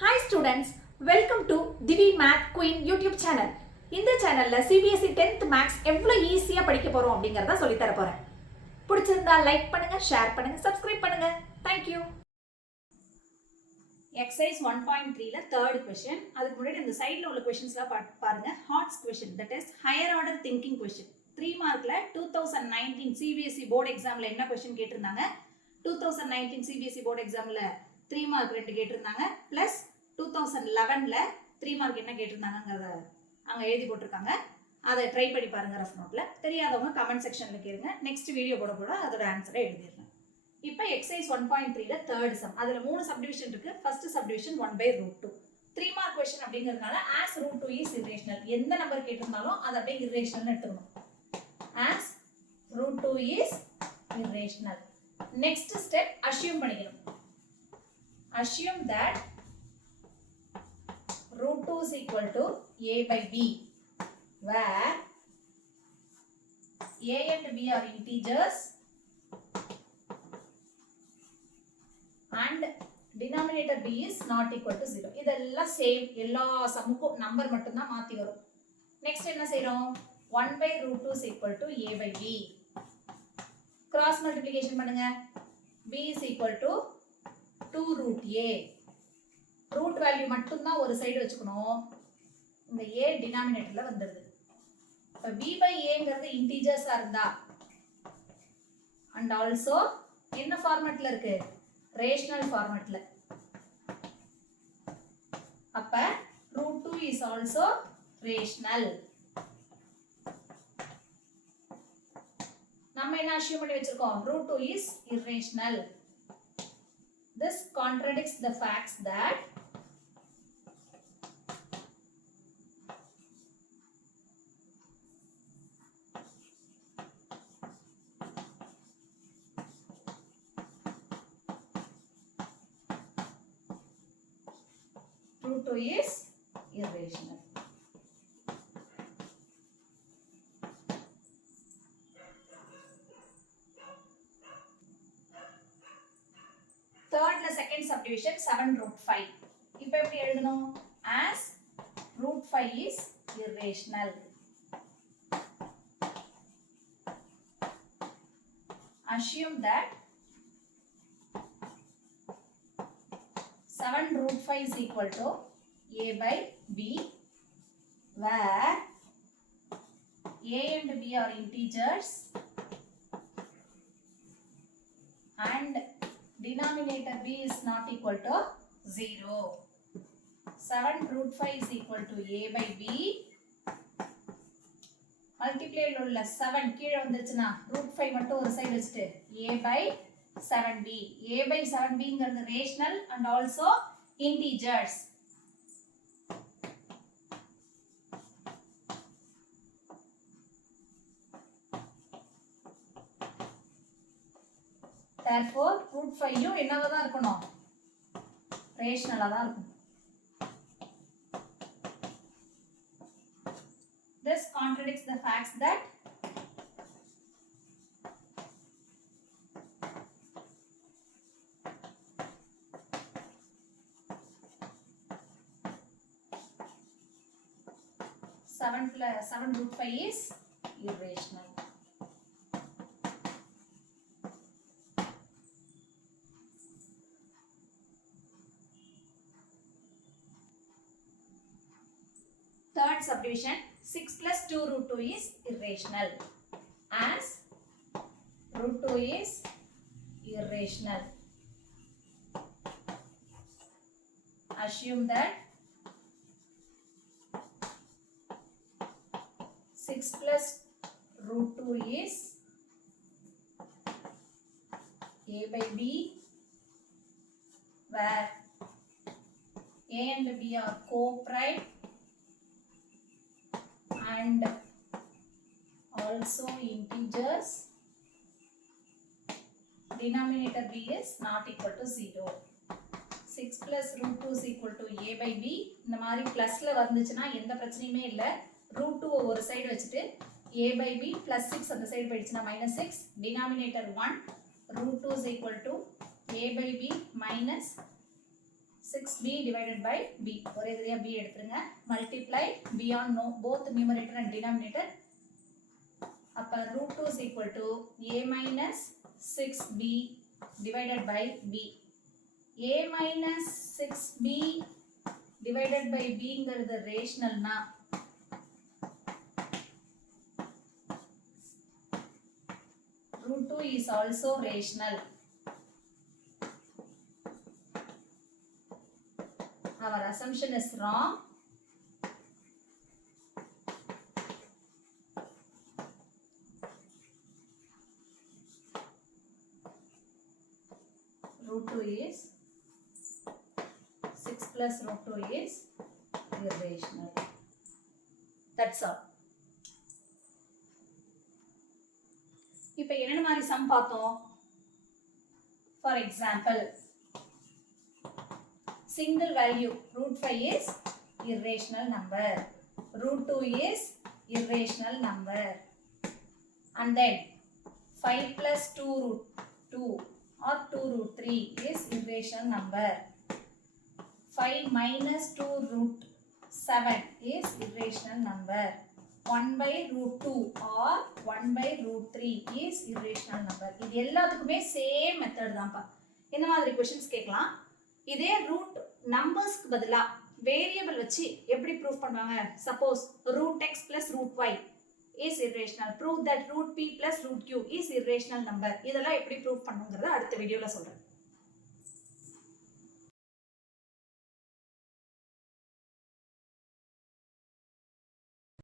Hi students, welcome to Divi Math Queen YouTube channel. இந்த சேனல்ல CBSE 10th Maths எவ்வளவு ஈஸியா படிக்க போறோம் அப்படிங்கறத சொல்லி தர போறேன். பிடிச்சிருந்தா லைக் பண்ணுங்க, ஷேர் பண்ணுங்க, சப்ஸ்கிரைப் பண்ணுங்க. Thank you. Exercise 1.3ல third question. அதுக்கு முன்னாடி இந்த சைடுல உள்ள क्वेश्चंसலாம் பாருங்க. HOTS question, that is higher order thinking question. 3 மார்க்ல 2019 CBSE board examல என்ன question கேட்டிருந்தாங்க? 2019 CBSE board examல 3 மார்க் 2 கேட்டிருந்தாங்க பிளஸ் 2011ல 3 மார்க் என்ன கேட்டிருந்தாங்கங்கறத அங்க எழுதி போட்டுருக்காங்க. அதை ட்ரை பண்ணி பாருங்க ரஃப் நோட்ல. தெரியாதவங்க கமெண்ட் செக்ஷன்ல கேளுங்க. நெக்ஸ்ட் வீடியோ போட அதோட ஆன்சரை எழுதிடலாம். இப்போ எக்ஸசைஸ் 1.3ல தேர்ட் சம். அதுல 3 சப்டிவிஷன் இருக்கு. First subdivision 1/√2. 3 மார்க் क्वेश्चन அப்படிங்கிறதுனால as √2 is irrational. எந்த நம்பர் கேட்டிருந்தாலும் அது அப்படியே irrational எடுத்துக்கணும். as √2 is irrational. Next step assume பண்ணிக்கணும். Assume that √2 is equal to a by b, where a and b are integers and denominator b is not equal to 0. இதெல்லாம் சேம், எல்லா சம்முக்கும் நம்பர் மட்டும் தான் மாத்தி வரும். நெக்ஸ்ட் என்ன செய்றோம்? 1/√2 is equal to a by b. Cross multiplication பண்ணுங்க. b is equal to 2√a. Root value மட்டும் தான் ஒரு சைடு வச்சுக்கணும். இந்த a டினாமினேட்டர்ல வந்துருது. இப்ப b by aங்கிறது இன்டிஜர்ஸா இருந்தா and also என்ன ஃபார்மட்ல இருக்கு? ரேஷனல் ஃபார்மட்ல. அப்ப √2 is also rational. நம்ம என்ன அஸ்யூம் பண்ணி வச்சிருக்கோம்? √2 is irrational. This contradicts the facts that √2 is irrational. Thirdல second subdivision 7√5. இப்போ எப்படி எழுதணும்? as √5 is irrational. Assume that 7√5 is equal to a by b, where a and b are integers and denominator b is not equal to 0. 7√5 is equal to a by b. மல்டிப்ளேல உள்ள 7 கீழே வந்துருச்சுனா √5 மட்டும் ஒரு சைடு வச்சிட்டு a by 7b. a by 7bங்கிறது rational and also integers. Therefore √5 யும் என்னவா தான் இருக்கணும்? ரேஷனலா தான் இருக்கும். This contradicts the facts that √5 is irrational. Third subdivision 6 plus 2√2 is irrational. As √2 is irrational. Assume that 6 plus √2 is a by b, where a and b are co-prime and also integers. Denominator b is not equal to 0. 6 plus √2 is equal to a by b. இந்த மாதிரி பிளஸ்ல வந்துச்சுன்னா எந்த பிரச்சனையுமே இல்ல. √2 ஒரு சைடு வச்சிட்டு a by b plus 6 அந்த சைடு போயிடுச்சுனா -6. Denominator 1. √2 is equal to a by b minus 6b divided by b. ஒரே இதுலயா b எடுத்துருங்க. Multiply beyond no both numerator and denominator. அப்ப root 2 is equal to a minus 6b divided by b. a minus 6b divided by b ங்கிறது ரேஷனல்னா root 2 is also rational. Our assumption is wrong. Root 2 is 6 plus root 2 is irrational. That's all. இப்போ என்ன மாதிரி சம் பார்த்தோம்? For example, single value root 5 is irrational number, root 2 is irrational number, and then 5 plus 2 root 2 or 2 root 3 is irrational number, 5 minus 2 root 7 is irrational number, 1 by root 2 or 1 by root 3 is irrational number. இது எல்லாத்துக்குமே same method தான்ப்பா. இந்த மாதிரி क्वेश्चंस கேட்கலாம். இதே ரூட் நம்பர்ஸ்க்கு பதிலா வேரியபிள் வச்சு எப்படி ப்ரூவ் பண்ணுவாங்க? Suppose root x plus root y is irrational. Prove that root p plus root q is irrational number. இதெல்லாம் எப்படி ப்ரூவ் பண்ணுங்கிறத அடுத்த வீடியோல சொல்றேன்.